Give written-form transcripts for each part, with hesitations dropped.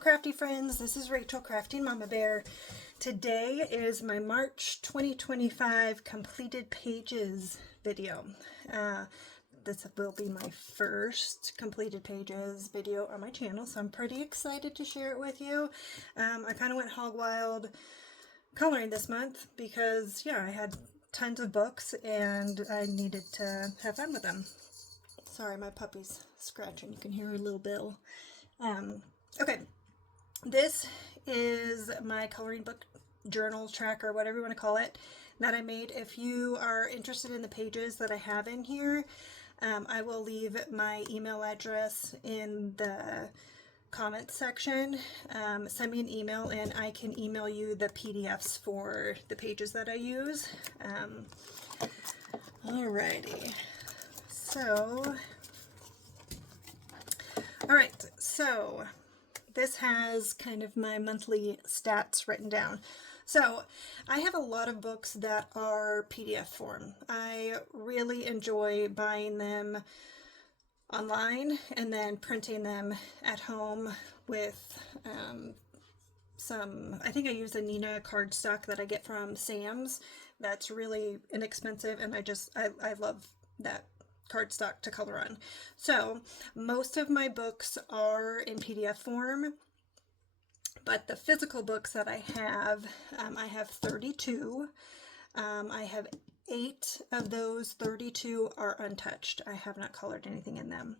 crafty friends, this is Rachel, Crafting Mama Bear. Today is my March 2025 completed pages video. This will be my first completed pages video on my channel, so I'm pretty excited to share it with you. I kind of went hog wild coloring this month because, yeah, I had tons of books and I needed to have fun with them. Sorry, my puppy's scratching. You can hear her little bill. Okay, this is my coloring book journal tracker, whatever you want to call it, that I made. If you are interested in the pages that I have in here, I will leave my email address in the comments section. Send me an email and I can email you the PDFs for the pages that I use. Alrighty, so this has kind of my monthly stats written down. So I have a lot of books that are PDF form. I really enjoy buying them online and then printing them at home with I think I use a Neenah cardstock that I get from Sam's. That's really inexpensive, and I love that cardstock to color on. So most of my books are in PDF form, but the physical books that I have 32. I have 8 of those 32 are untouched. I have not colored anything in them.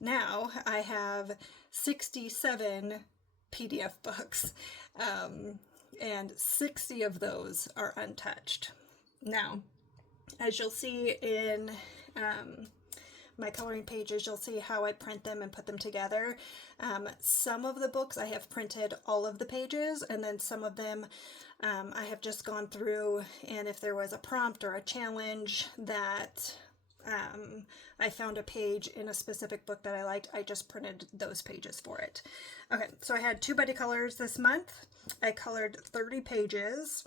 Now I have 67 PDF books, and 60 of those are untouched. Now, as you'll see in my coloring pages, you'll see how I print them and put them together. Some of the books I have printed all of the pages, and then some of them I have just gone through, and if there was a prompt or a challenge that I found a page in a specific book that I liked, I just printed those pages for it. Okay, so I had 2 buddy colors this month. I colored 30 pages.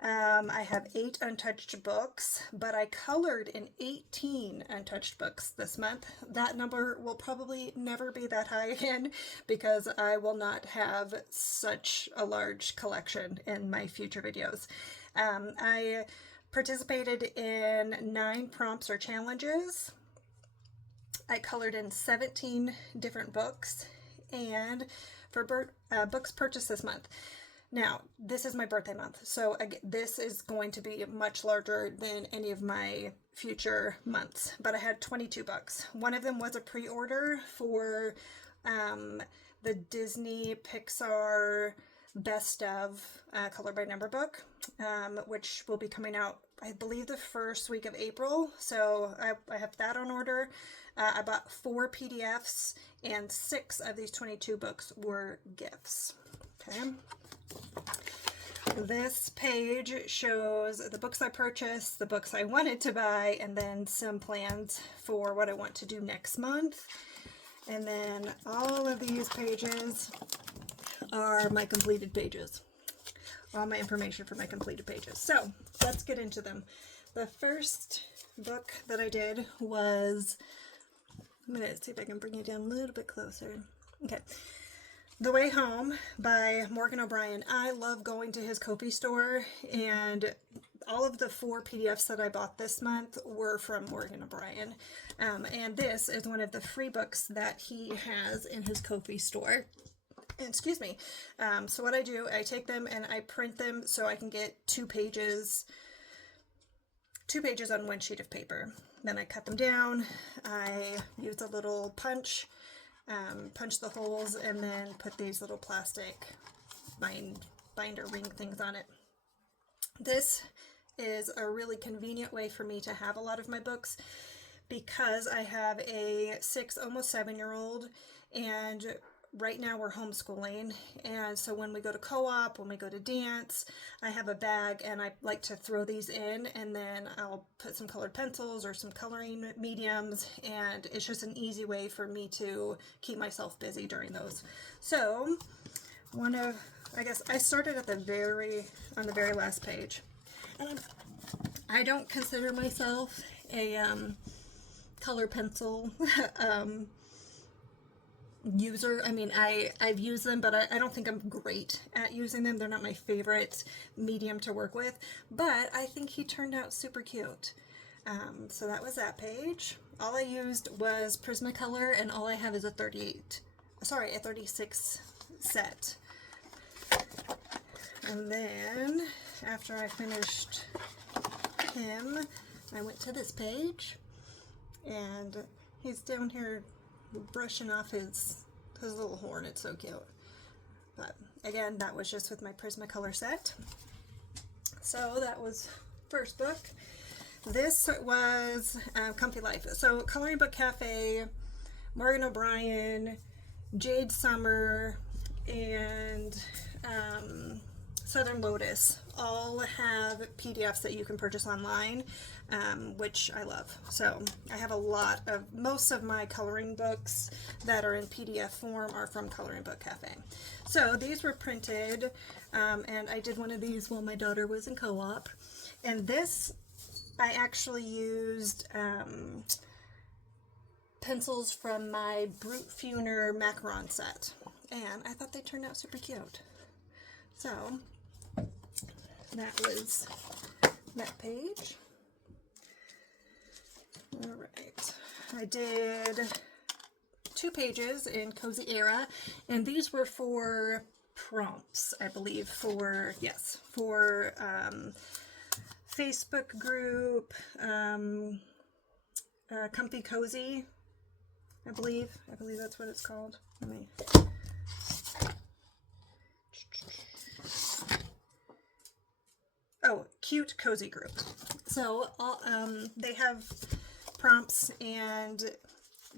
I have 8 untouched books, but I colored in 18 untouched books this month. That number will probably never be that high again because I will not have such a large collection in my future videos. I participated in 9 prompts or challenges. I colored in 17 different books, and for books purchased this month. Now, this is my birthday month, so this is going to be much larger than any of my future months, but I had 22 books. One of them was a pre-order for the Disney Pixar Best of Color by Number book, which will be coming out, I believe, the first week of April, so I have that on order. I bought 4 PDFs, and 6 of these 22 books were gifts. Okay. This page shows the books I purchased, the books I wanted to buy, and then some plans for what I want to do next month. And then all of these pages are my completed pages. All my information for my completed pages. So let's get into them. The first book that I did was, I'm going to see if I can bring you down a little bit closer. Okay. The Way Home by Morgan O'Brien. I love going to his Ko-fi store, and all of the 4 PDFs that I bought this month were from Morgan O'Brien. And this is one of the free books that he has in his Ko-fi store. Excuse me. So what I do, I take them and I print them so I can get 2 pages on one sheet of paper. Then I cut them down. I use a little punch the holes, and then put these little plastic binder ring things on it. This is a really convenient way for me to have a lot of my books because I have a 6, almost 7-year-old, and right now we're homeschooling, and so when we go to co-op, when we go to dance, I have a bag and I like to throw these in, and then I'll put some colored pencils or some coloring mediums, and it's just an easy way for me to keep myself busy during those. So I guess I started at on the very last page, and I don't consider myself a color pencil user. I mean, I've used them, but I don't think I'm great at using them. They're not my favorite medium to work with, but I think he turned out super cute. So that was that page. All I used was Prismacolor, and all I have is a 36 set. And then after I finished him, I went to this page, and he's down here brushing off his little horn. It's so cute. But again, that was just with my Prismacolor set. So that was first book. This was Comfy Life. So Coloring Book Cafe, Morgan O'Brien, Jade Summer, and Southern Lotus all have PDFs that you can purchase online, which I love. So I have most of my coloring books that are in PDF form are from Coloring Book Cafe. So these were printed, and I did one of these while my daughter was in co-op. And this, I actually used pencils from my Brute Funer macaron set, and I thought they turned out super cute. So that was that page. All right, I did 2 pages in Cozy Era, and these were for prompts, I believe, for Facebook group, Comfy Cozy, I believe that's what it's called. Let me. Oh, Cute Cozy Group. So they have prompts, and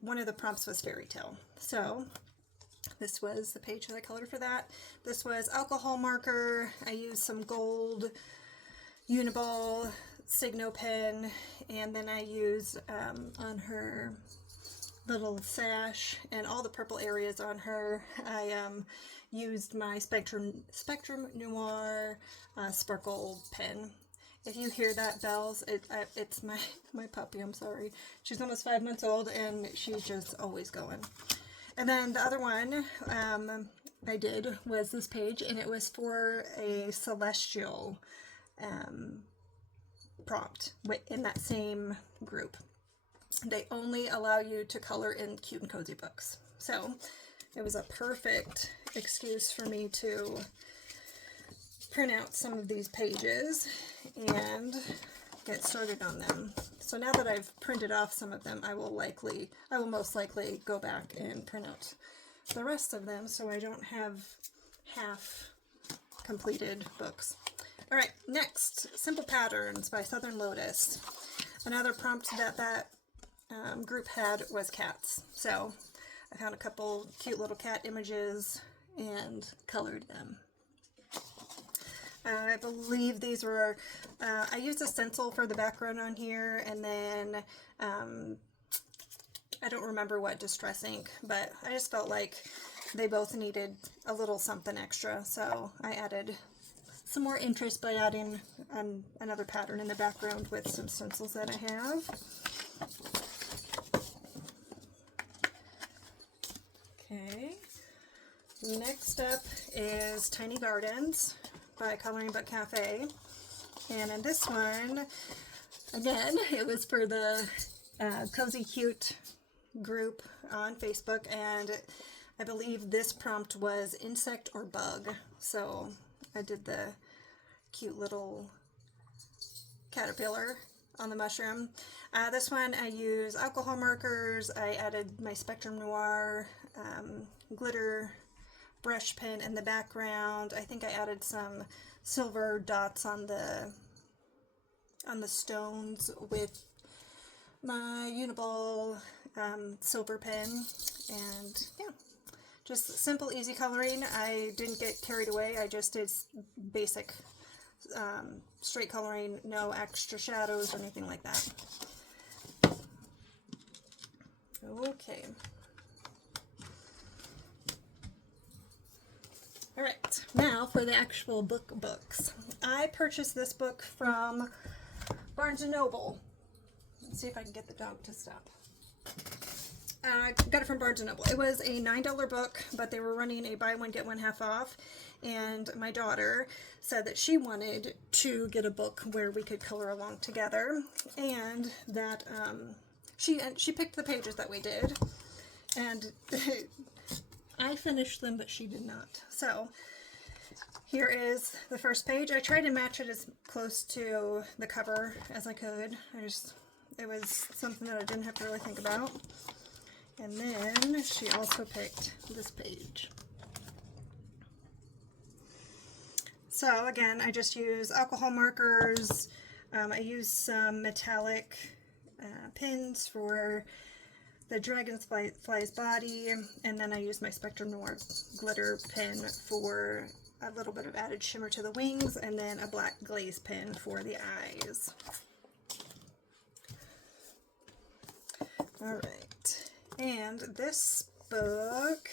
one of the prompts was fairy tale. So this was the page that I colored for that. This was alcohol marker. I used some gold Uniball Signo pen, and then I used on her little sash and all the purple areas on her, I used my Spectrum Noir sparkle pen. If you hear that, bells, it's my puppy. I'm sorry. She's almost 5 months old, and she's just always going. And then the other one I did was this page, and it was for a Celestial prompt in that same group. They only allow you to color in cute and cozy books. So it was a perfect excuse for me to print out some of these pages and get started on them. So now that I've printed off some of them, I will most likely go back and print out the rest of them so I don't have half completed books. All right, next, Simple Patterns by Southern Lotus. Another prompt that group had was cats. So I found a couple cute little cat images and colored them. I believe these were, I used a stencil for the background on here, and then I don't remember what distress ink, but I just felt like they both needed a little something extra, so I added some more interest by adding another pattern in the background with some stencils that I have. Okay, next up is Tiny Gardens by Coloring Book Cafe, and in this one, again, it was for the Cozy Cute group on Facebook, and I believe this prompt was insect or bug, so I did the cute little caterpillar on the mushroom. This one I use alcohol markers. I added my Spectrum Noir glitter brush pen in the background. I think I added some silver dots on the stones with my Uniball silver pen, and yeah, just simple, easy coloring. I didn't get carried away. I just did basic straight coloring, no extra shadows or anything like that. Okay. All right, now for the actual books. I purchased this book from Barnes & Noble. Let's see if I can get the dog to stop. I got it from Barnes & Noble. It was a $9 book, but they were running a buy one, get one half off. And my daughter said that she wanted to get a book where we could color along together. And that she picked the pages that we did. And I finished them, but she did not. So here is the first page. I tried to match it as close to the cover as I could. It was something that I didn't have to really think about. And then she also picked this page. So again, I just use alcohol markers. I use some metallic pins for the dragonfly's body, and then I use my Spectrum Noir glitter pen for a little bit of added shimmer to the wings, and then a black glaze pen for the eyes. All right, and this book,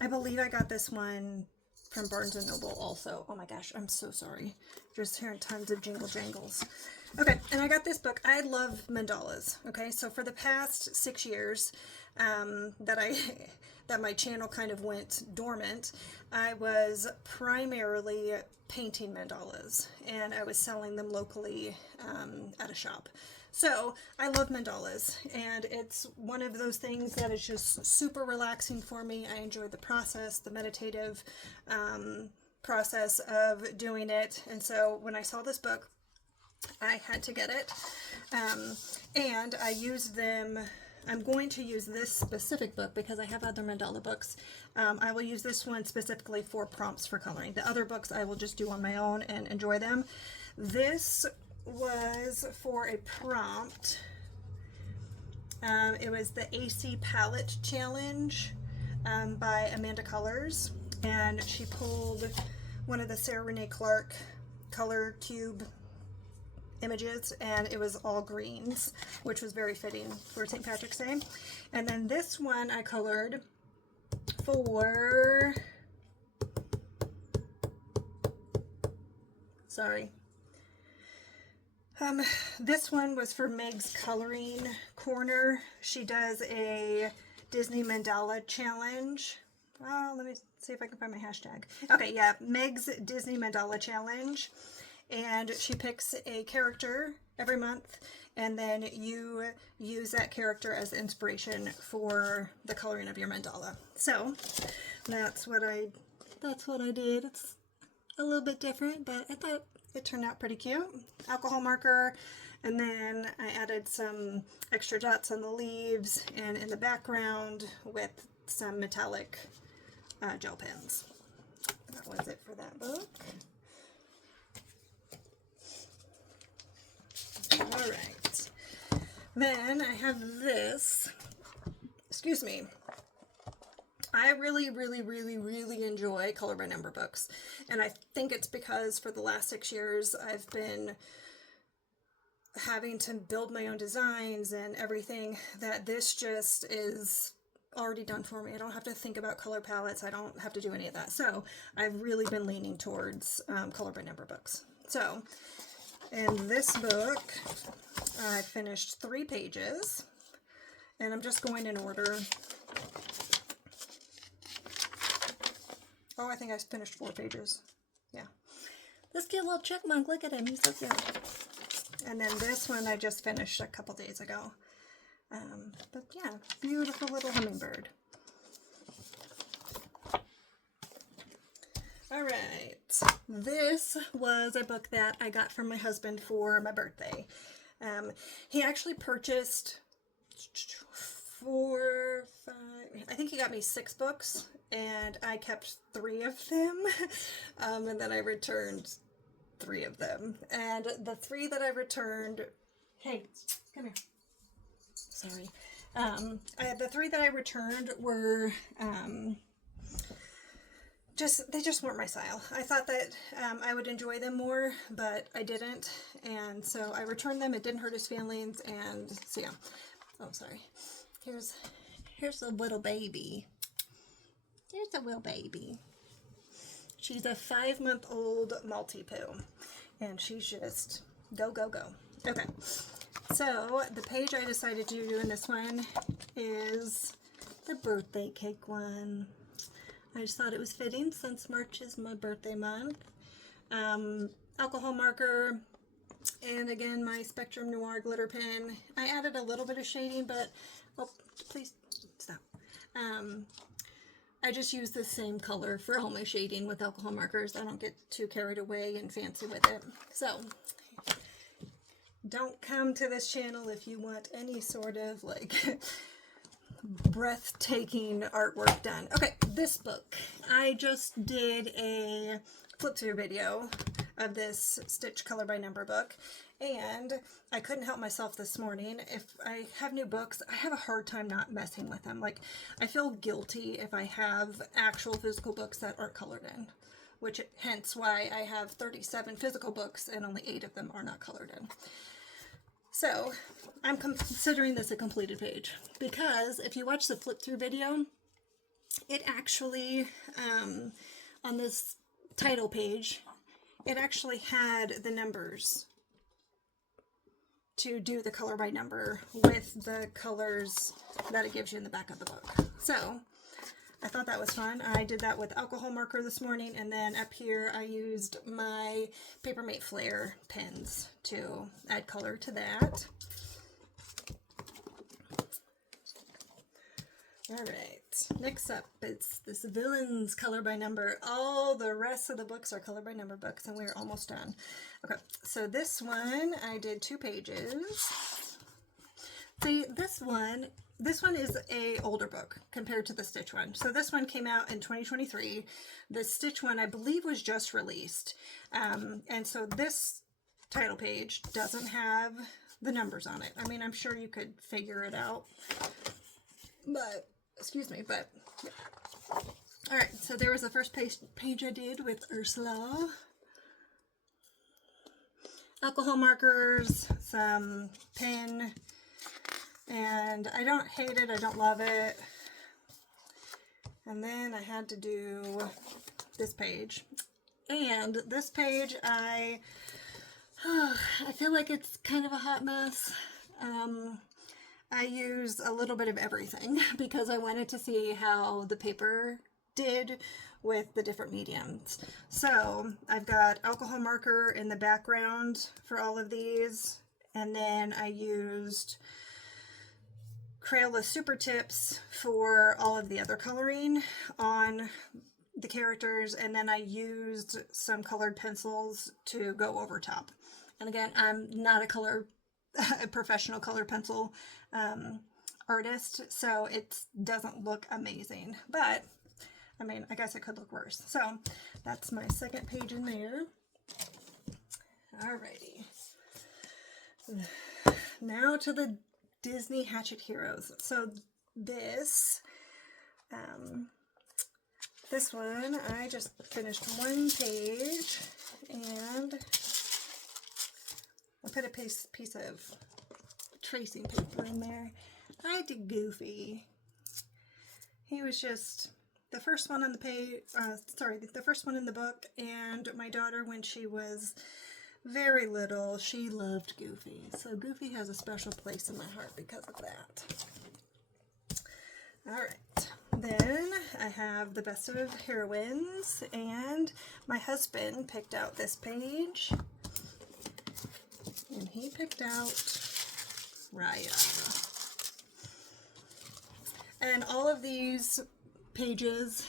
I believe I got this one from Barnes & Noble also. Oh my gosh, I'm so sorry. Just hearing tons of jingle jangles. Okay, and I got this book. I love mandalas. Okay, so for the past 6 years that my channel kind of went dormant, I was primarily painting mandalas, and I was selling them locally at a shop. So I love mandalas, and it's one of those things that is just super relaxing for me. I enjoy the process, the meditative process of doing it. And so when I saw this book, I had to get it. And I used them. I'm going to use this specific book because I have other mandala books. I will use this one specifically for prompts for coloring. The other books I will just do on my own and enjoy them. This was for a prompt. It was the AC Palette Challenge by Amanda Colors, and she pulled one of the Sarah Renee Clark color cube images, and it was all greens, which was very fitting for St. Patrick's Day. And then this one I colored for, this one was for Meg's Coloring Corner. She does a Disney Mandala Challenge. Oh, let me see if I can find my hashtag. Okay, yeah, Meg's Disney Mandala Challenge. And she picks a character every month, and then you use that character as inspiration for the coloring of your mandala. So that's what I did. It's a little bit different, but I thought it turned out pretty cute. Alcohol marker, and then I added some extra dots on the leaves and in the background with some metallic gel pens. That was it for that book. All right, then I have this. Excuse me. I really enjoy color by number books, and I think it's because for the last 6 years I've been having to build my own designs and everything, that this just is already done for me. I don't have to think about color palettes. I don't have to do any of that. So I've really been leaning towards color by number books. So in this book, I finished 3 pages, and I'm just going in order. Oh, I think I finished 4 pages. Yeah. This cute little chipmunk, look at him, he's so cute. And then this one I just finished a couple days ago. But yeah, beautiful little hummingbird. All right, this was a book that I got from my husband for my birthday. He actually purchased 4, 5, I think he got me 6 books, and I kept 3 of them, and then I returned 3 of them. And the 3 that I returned, hey, come here. Sorry. The 3 that I returned were they just weren't my style. I thought that I would enjoy them more, but I didn't, and so I returned them. It didn't hurt his feelings, and so yeah. Oh, sorry. Here's a little baby. Here's a little baby. She's a 5-month-old Maltipoo, and she's just go. Okay, So the page I decided to do in this one is the birthday cake one. I just thought it was fitting since March is my birthday month. Alcohol marker, and again my Spectrum Noir glitter pen. I added a little bit of shading, but oh, please stop. I just use the same color for all my shading with alcohol markers. I don't get too carried away and fancy with it. So don't come to this channel if you want any sort of like breathtaking artwork done. Okay, this book. I just did a flip through video of this Stitch Color by Number book, and I couldn't help myself this morning. If I have new books, I have a hard time not messing with them. Like, I feel guilty if I have actual physical books that aren't colored in, which hence why I have 37 physical books and only 8 of them are not colored in. So I'm considering this a completed page, because if you watch the flip through video, it actually, on this title page, it actually had the numbers to do the color by number with the colors that it gives you in the back of the book. So I thought that was fun. I did that with alcohol marker this morning, and then up here I used my Papermate Flare pens to add color to that. Alright, next up it's this Villains Color by Number. All the rest of the books are color by number books, and we're almost done. Okay, so this one I did 2 pages. See, this one is a older book compared to the Stitch one. So this one came out in 2023. The Stitch one, I believe, was just released. And so this title page doesn't have the numbers on it. I mean, I'm sure you could figure it out. But, excuse me, but, yeah. Alright, so there was the first page I did with Ursula. Alcohol markers, some pen, and I don't hate it, I don't love it. And then I had to do this page. And this page, I feel like it's kind of a hot mess. I used a little bit of everything because I wanted to see how the paper did with the different mediums. So I've got alcohol marker in the background for all of these, and then I used Crayola Super Tips for all of the other coloring on the characters, and then I used some colored pencils to go over top. And again, I'm not a professional color pencil artist, so it doesn't look amazing, but I mean, I guess it could look worse. So that's my second page in there. Alrighty. Now to the Disney Hatchet Heroes. So this one, I just finished 1 page, and I put a piece of tracing paper in there. I did Goofy. He was just the first one on the page, the first one in the book, and my daughter, when she was very little, she loved Goofy. So Goofy has a special place in my heart because of that. Alright, then I have the Best of Heroines, and my husband picked out this page, and he picked out Raya. And all of these pages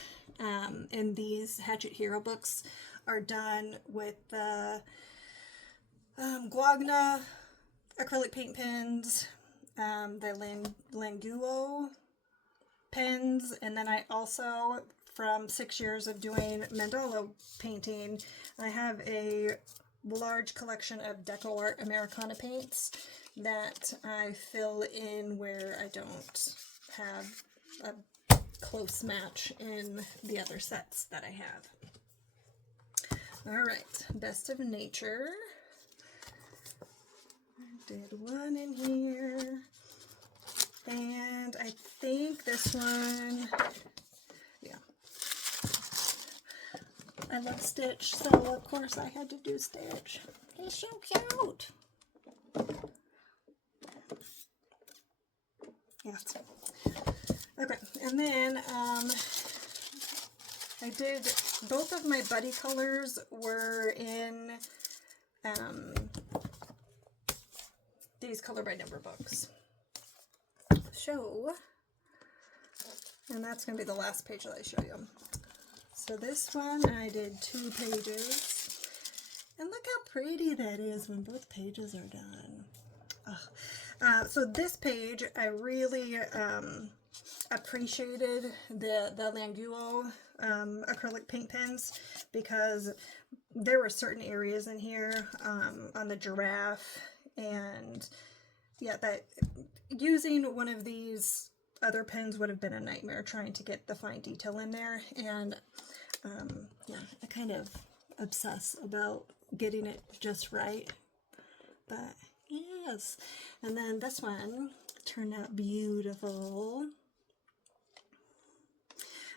in these Hatchet Hero books are done with the Guagna acrylic paint pens, the Languo pens, and then I also, from 6 years of doing mandala painting, I have a large collection of Deco Art Americana paints that I fill in where I don't have a close match in the other sets that I have. Alright, Best of Nature. I did 1 in here. And I think this one, yeah. I love Stitch, so of course I had to do Stitch. He's so cute. Yes. Okay, and then I did, both of my buddy colors were in these color by number books. So, and that's going to be the last page that I show you. So this one, I did 2 pages. And look how pretty that is when both pages are done. So this page, I really appreciated the Languo acrylic paint pens, because there were certain areas in here on the giraffe, and yeah, that using one of these other pens would have been a nightmare trying to get the fine detail in there. And yeah, I kind of obsess about getting it just right, but yes. And then this one turned out beautiful.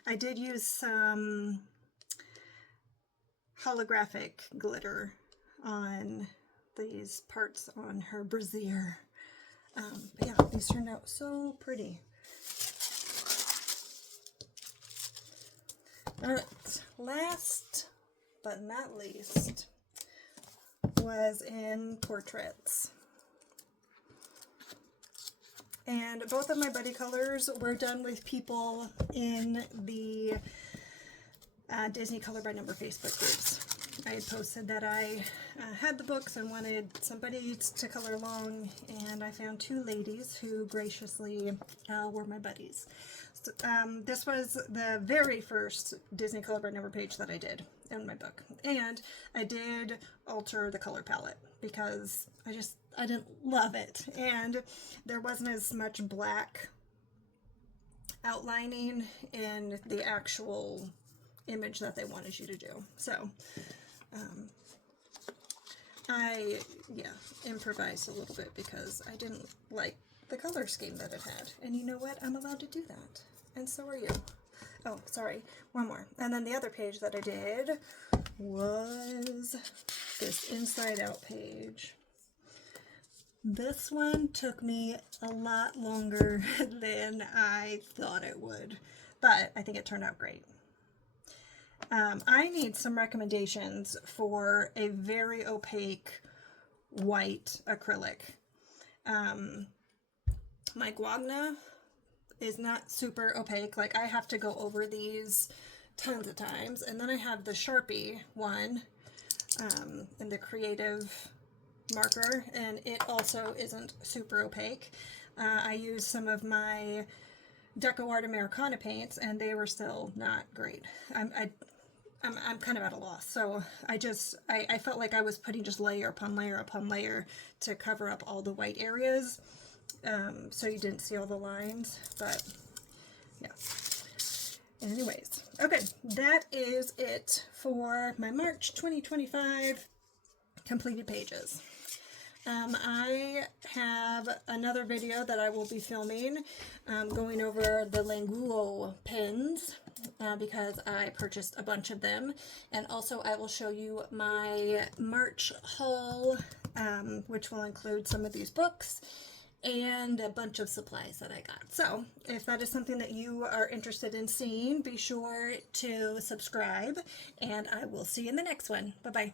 I did use some holographic glitter on these parts on her brassiere. But yeah, these turned out so pretty. Alright, last but not least was in portraits. And both of my buddy colors were done with people in the Disney Color by Number Facebook groups. I had posted that I had the books and wanted somebody to color along, and I found 2 ladies who graciously were my buddies. So, this was the very first Disney Color by Number page that I did in my book, and I did alter the color palette because I didn't love it, and there wasn't as much black outlining in the actual image that they wanted you to do. So I improvised a little bit because I didn't like the color scheme that it had, and you know what, I'm allowed to do that, and so are you. Oh, sorry, one more. And then the other page that I did was this inside out page. This one took me a lot longer than I thought it would, but I think it turned out great. I need some recommendations for a very opaque white acrylic. My Guagna is not super opaque. Like, I have to go over these tons of times. And then I have the Sharpie one and the Creative marker, and it also isn't super opaque. I used some of my Deco Art Americana paints, and they were still not great. I'm kind of at a loss. So I felt like I was putting just layer upon layer upon layer to cover up all the white areas, so you didn't see all the lines. But yeah. Anyways, okay, that is it for my March 2025 completed pages. I have another video that I will be filming going over the Languo pens because I purchased a bunch of them, and also I will show you my March haul, which will include some of these books and a bunch of supplies that I got. So if that is something that you are interested in seeing, be sure to subscribe, and I will see you in the next one. Bye-bye.